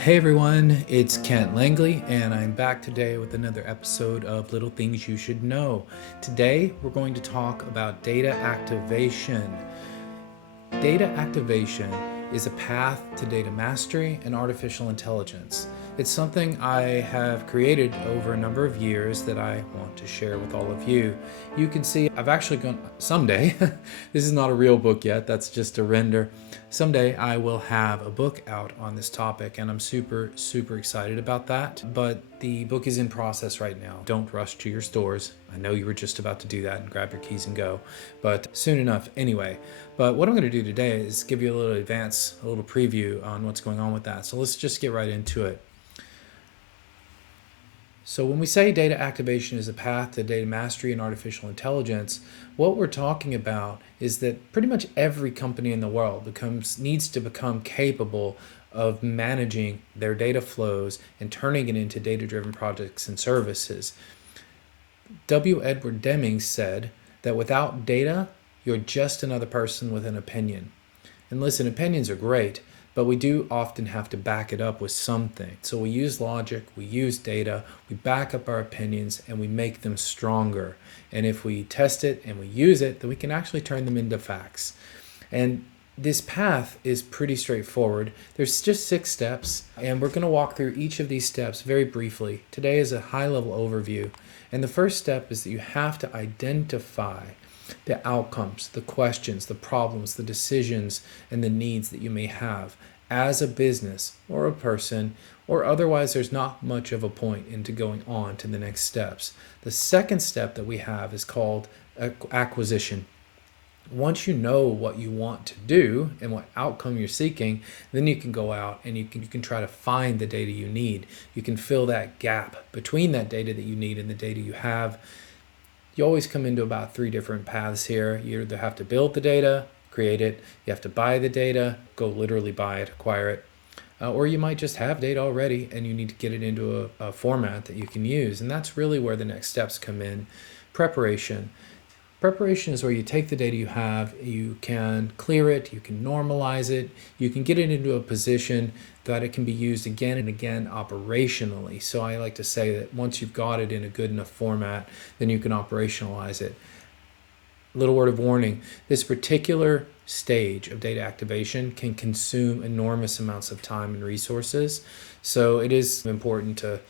Hey everyone, it's Kent Langley, and I'm back today with another episode of Little Things You Should Know. Today, we're going to talk about data activation. Data activation is a path to data mastery and artificial intelligence. It's something I have created over a number of years that I want to share with all of you. You can see I've actually gone someday, this is not a real book yet, that's just a render. Someday I will have a book out on this topic, and I'm super excited about that. But the book is in process right now. Don't rush to your stores. I know you were just about to do that and grab your keys and go, but soon enough anyway. But what I'm going to do today is give you a little a little preview on what's going on with that. So let's just get right into it. So when we say data activation is a path to data mastery and artificial intelligence, what we're talking about is that pretty much every company in the world needs to become capable of managing their data flows and turning it into data-driven projects and services. W. Edward Deming said that without data, you're just another person with an opinion. And listen, opinions are great, but we do often have to back it up with something. So we use logic, we use data, we back up our opinions, and we make them stronger. And if we test it and we use it, then we can actually turn them into facts. And this path is pretty straightforward. There's just 6 steps, and we're going to walk through each of these steps very briefly. Today is a high-level overview. And the first step is that you have to identify the outcomes, the questions, the problems, the decisions, and the needs that you may have as a business or a person, or otherwise there's not much of a point into going on to the next steps. The second step that we have is called acquisition. Once you know what you want to do and what outcome you're seeking, then you can go out and you can try to find the data you need. You can fill that gap between that data that you need and the data you have. You always come into about 3 different paths here. You either have to build the data, create it, you have to buy the data, go literally buy it, acquire it, or you might just have data already and you need to get it into a format that you can use. And that's really where the next steps come in. Preparation. Preparation is where you take the data you have, you can clear it, you can normalize it, you can get it into a position that it can be used again and again operationally. So I like to say that once you've got it in a good enough format, then you can operationalize it. Little word of warning, this particular stage of data activation can consume enormous amounts of time and resources. So it is important to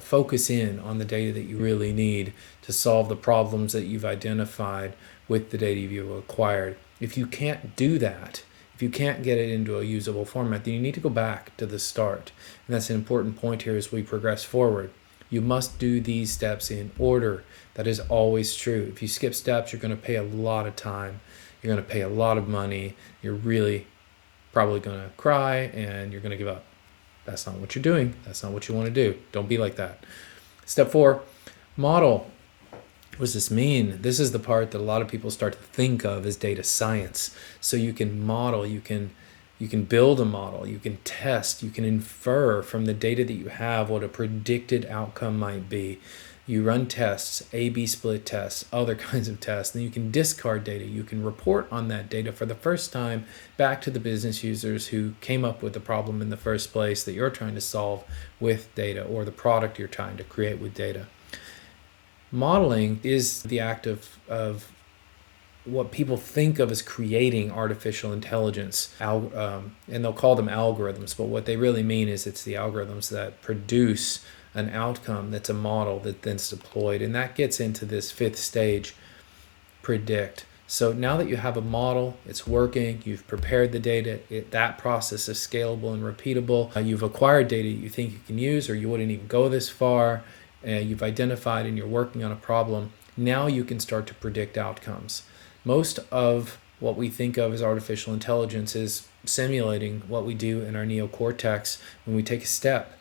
focus in on the data that you really need to solve the problems that you've identified with the data you've acquired. If you can't do that, if you can't get it into a usable format, then you need to go back to the start. And that's an important point here as we progress forward. You must do these steps in order. That is always true. If you skip steps, you're going to pay a lot of time. You're going to pay a lot of money. You're really probably going to cry and you're going to give up. That's not what you're doing. That's not what you want to do. Don't be like that. Step 4, model. What does this mean? This is the part that a lot of people start to think of as data science. So you can model, you can build a model, you can test, you can infer from the data that you have what a predicted outcome might be. You run tests, A/B split tests, other kinds of tests, and then you can discard data. You can report on that data for the first time back to the business users who came up with the problem in the first place that you're trying to solve with data, or the product you're trying to create with data. Modeling is the act of what people think of as creating artificial intelligence, and they'll call them algorithms, but what they really mean is it's the algorithms that produce an outcome that's a model that then's deployed. And that gets into this 5th stage, predict. So now that you have a model, it's working, you've prepared the data, that process is scalable and repeatable. You've acquired data you think you can use, or you wouldn't even go this far. You've identified and you're working on a problem. Now you can start to predict outcomes. Most of what we think of as artificial intelligence is simulating what we do in our neocortex when we take a step.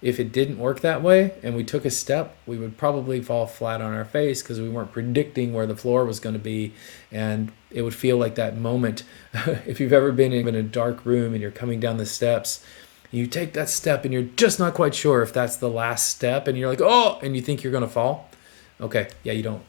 If it didn't work that way and we took a step, we would probably fall flat on our face because we weren't predicting where the floor was going to be. And it would feel like that moment. If you've ever been in a dark room and you're coming down the steps, you take that step and you're just not quite sure if that's the last step, and you're like, oh, and you think you're going to fall. Okay, yeah, you don't.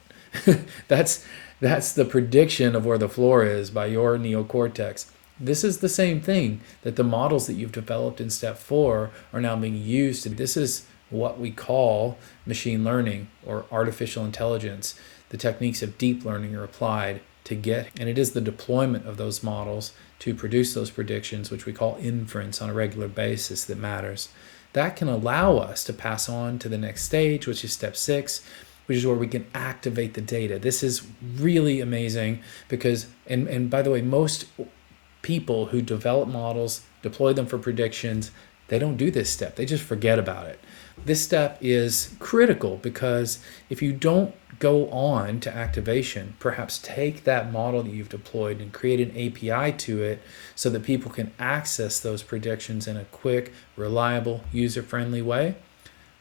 That's the prediction of where the floor is by your neocortex. This is the same thing that the models that you've developed in step 4 are now being used. This is what we call machine learning or artificial intelligence. The techniques of deep learning are applied to get, and it is the deployment of those models to produce those predictions, which we call inference on a regular basis, that matters. That can allow us to pass on to the next stage, which is step 6, which is where we can activate the data. This is really amazing because, and by the way, most people who develop models, deploy them for predictions, they don't do this step. They just forget about it. This step is critical because if you don't go on to activation, perhaps take that model that you've deployed and create an API to it so that people can access those predictions in a quick, reliable, user-friendly way.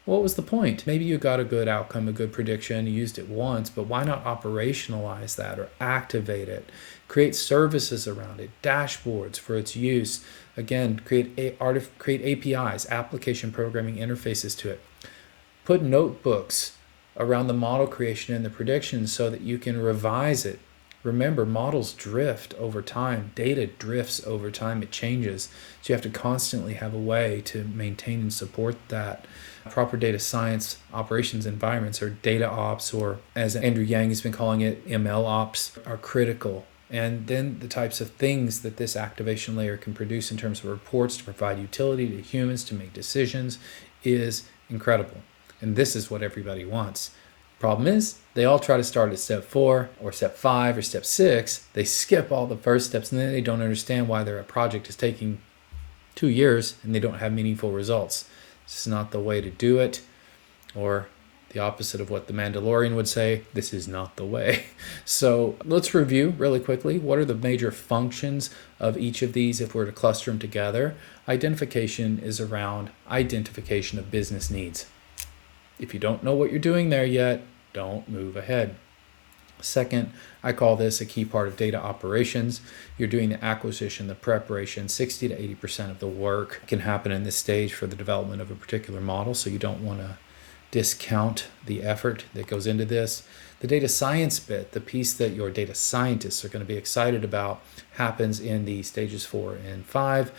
What was the point? Maybe you got a good outcome, a good prediction, you used it once, but why not operationalize that or activate it? Create services around it, dashboards for its use. Again, create APIs, application programming interfaces to it. Put notebooks around the model creation and the predictions so that you can revise it. Remember, models drift over time. Data drifts over time. It changes. So you have to constantly have a way to maintain and support that. Proper data science operations environments, or DataOps, or as Andrew Yang has been calling it, MLOps, are critical. And then the types of things that this activation layer can produce in terms of reports to provide utility to humans to make decisions is incredible. And this is what everybody wants. Problem is, they all try to start at step 4 or step 5 or step 6. They skip all the first steps, and then they don't understand why their project is taking 2 years and they don't have meaningful results. This is not the way to do it. Or the opposite of what the Mandalorian would say, this is not the way. So let's review really quickly. What are the major functions of each of these if we're to cluster them together? Identification is around identification of business needs. If you don't know what you're doing there yet, don't move ahead. Second, I call this a key part of data operations. You're doing the acquisition, the preparation. 60 to 80% of the work can happen in this stage for the development of a particular model, so you don't want to discount the effort that goes into this. The data science bit, the piece that your data scientists are going to be excited about, happens in the stages 4 and 5.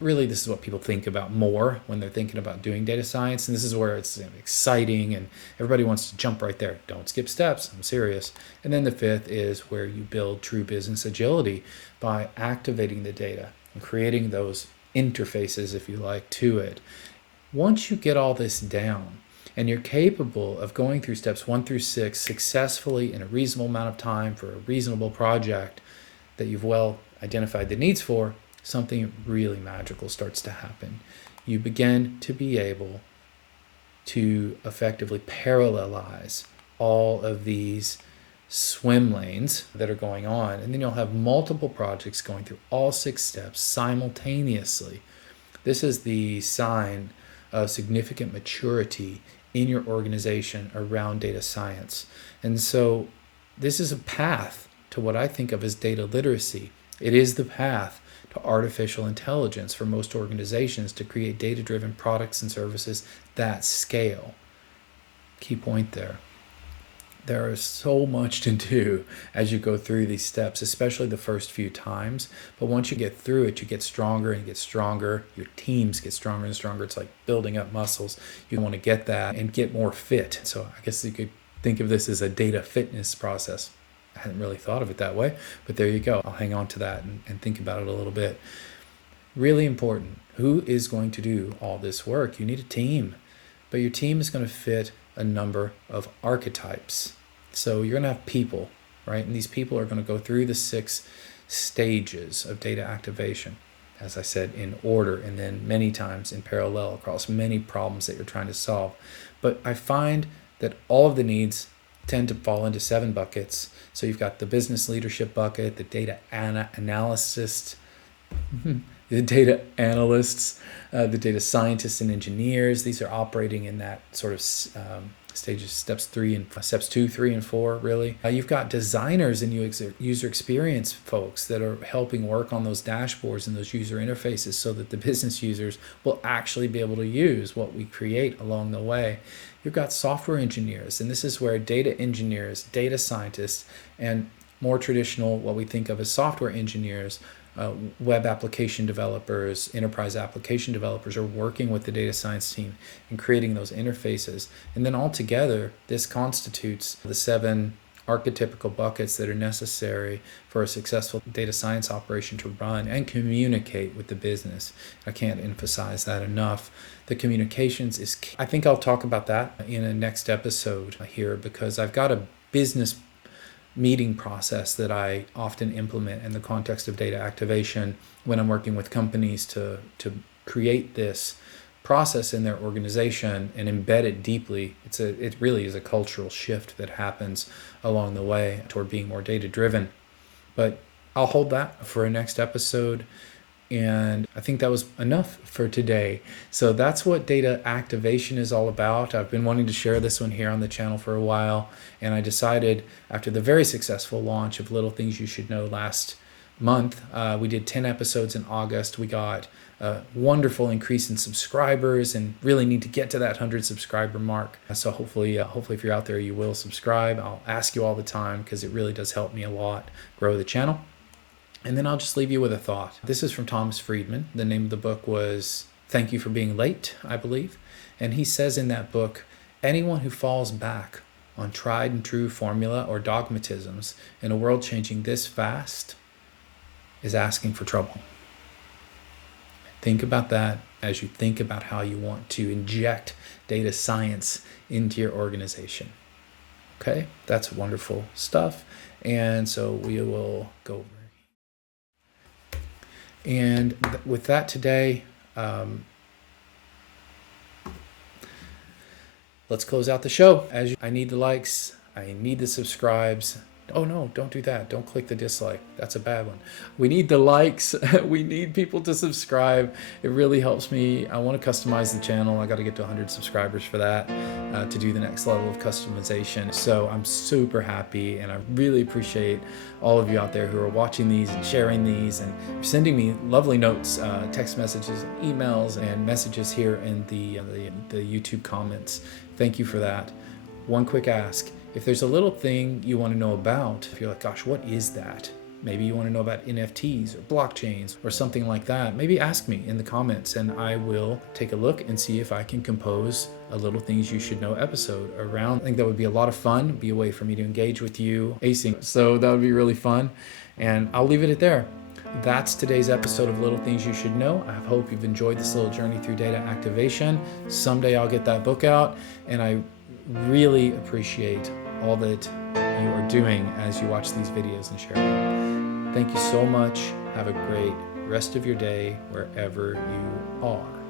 Really, this is what people think about more when they're thinking about doing data science, and this is where it's exciting and everybody wants to jump right there. Don't skip steps, I'm serious. And then the 5th is where you build true business agility by activating the data and creating those interfaces, if you like, to it. Once you get all this down and you're capable of going through steps 1 through 6 successfully in a reasonable amount of time for a reasonable project that you've well identified the needs for, something really magical starts to happen. You begin to be able to effectively parallelize all of these swim lanes that are going on, and then you'll have multiple projects going through all 6 steps simultaneously. This is the sign of significant maturity in your organization around data science. And so this is a path to what I think of as data literacy. It is the path to artificial intelligence for most organizations to create data-driven products and services that scale. Key point there. There is so much to do as you go through these steps, especially the first few times. But once you get through it, you get stronger and get stronger. Your teams get stronger and stronger. It's like building up muscles. You want to get that and get more fit. So I guess you could think of this as a data fitness process. I hadn't really thought of it that way, but there you go. I'll hang on to that and think about it a little bit. Really important. Who is going to do all this work? You need a team, but your team is going to fit a number of archetypes. So you're going to have people, right? And these people are going to go through the 6 stages of data activation, as I said, in order, and then many times in parallel across many problems that you're trying to solve. But I find that all of the needs tend to fall into 7 buckets. So you've got the business leadership bucket, the data analysts, the data analysts, the data scientists and engineers. These are operating in that sort of stages, steps 2, 3, and 4, really. You've got designers and user experience folks that are helping work on those dashboards and those user interfaces so that the business users will actually be able to use what we create along the way. You've got software engineers, and this is where data engineers, data scientists, and more traditional, what we think of as software engineers web application developers, enterprise application developers are working with the data science team and creating those interfaces. And then altogether, this constitutes the 7 archetypical buckets that are necessary for a successful data science operation to run and communicate with the business. I can't emphasize that enough. The communications is key. I think I'll talk about that in a next episode here, because I've got a business meeting process that I often implement in the context of data activation when I'm working with companies to create this process in their organization and embed it deeply. It really is a cultural shift that happens along the way toward being more data driven. But I'll hold that for a next episode. And I think that was enough for today. So that's what data activation is all about. I've been wanting to share this one here on the channel for a while. And I decided, after the very successful launch of Little Things You Should Know last month, we did 10 episodes in August. We got a wonderful increase in subscribers and really need to get to that 100 subscriber mark. So hopefully if you're out there, you will subscribe. I'll ask you all the time because it really does help me a lot grow the channel. And then I'll just leave you with a thought. This is from Thomas Friedman. The name of the book was Thank You for Being Late, I believe. And he says in that book, anyone who falls back on tried and true formula or dogmatisms in a world changing this fast is asking for trouble. Think about that as you think about how you want to inject data science into your organization. Okay, that's wonderful stuff. And so we will go over. And with that today, let's close out the show. I need the likes, I need the subscribes. Oh no, don't do that. Don't click the dislike. That's a bad one. We need the likes. We need people to subscribe. It really helps me. I want to customize the channel. I got to get to 100 subscribers for that to do the next level of customization. So I'm super happy, and I really appreciate all of you out there who are watching these and sharing these and sending me lovely notes, text messages, emails, and messages here in the YouTube comments. Thank you for that. One quick ask. If there's a little thing you want to know about, if you're like, gosh, what is that? Maybe you want to know about NFTs or blockchains or something like that, maybe ask me in the comments and I will take a look and see if I can compose a Little Things You Should Know episode around. I think that would be a lot of fun, be a way for me to engage with you async. So that would be really fun. And I'll leave it at there. That's today's episode of Little Things You Should Know. I hope you've enjoyed this little journey through data activation. Someday I'll get that book out, and I really appreciate all that you are doing as you watch these videos and share them. Thank you so much. Have a great rest of your day wherever you are.